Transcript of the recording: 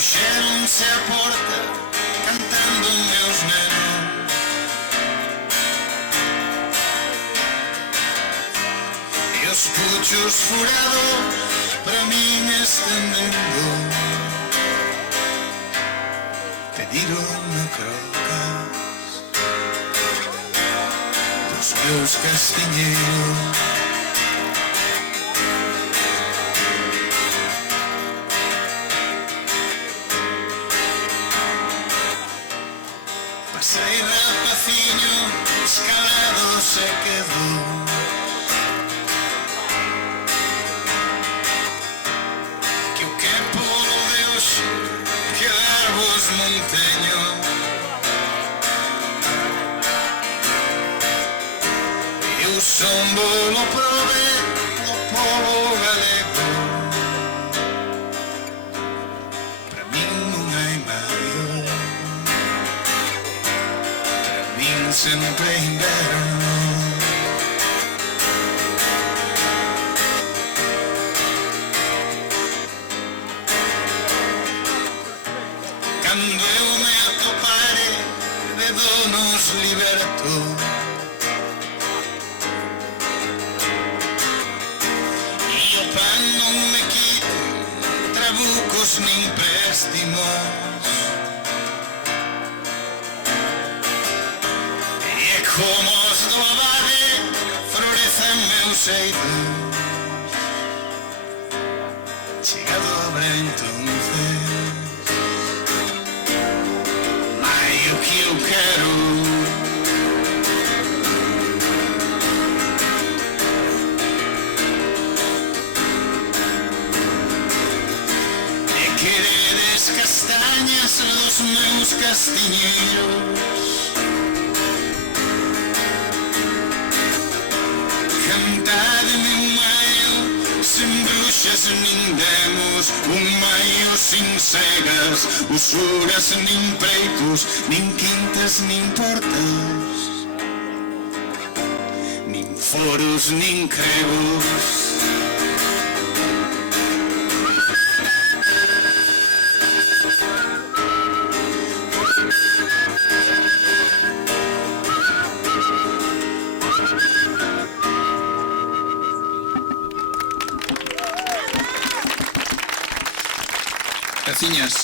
puxéronse á porta cantando meus nenos. E os puchos furados para min estendendo pedironme crocas dos meus castiñeiros. Pasei rapaciño escalado se quedou, que o que polo de hoxe quedarvos non teño. Eu son bolo prove do povo galego, para min non hai maior, para min sempre inverno. Cando eu me atopare de donos liberto, e o pan non me quite trabucos nin préstimos, e como os do abade florecen meus eidos. Chegado a hora entonces, o que eu quero é queredes castañas dos meus castiñeiros, cantadme un maio sen bruxas nin demos, un maio sin cegas, usuras nin preitos, nin quintas nin portas, nin foros nin cregos. Graciñas.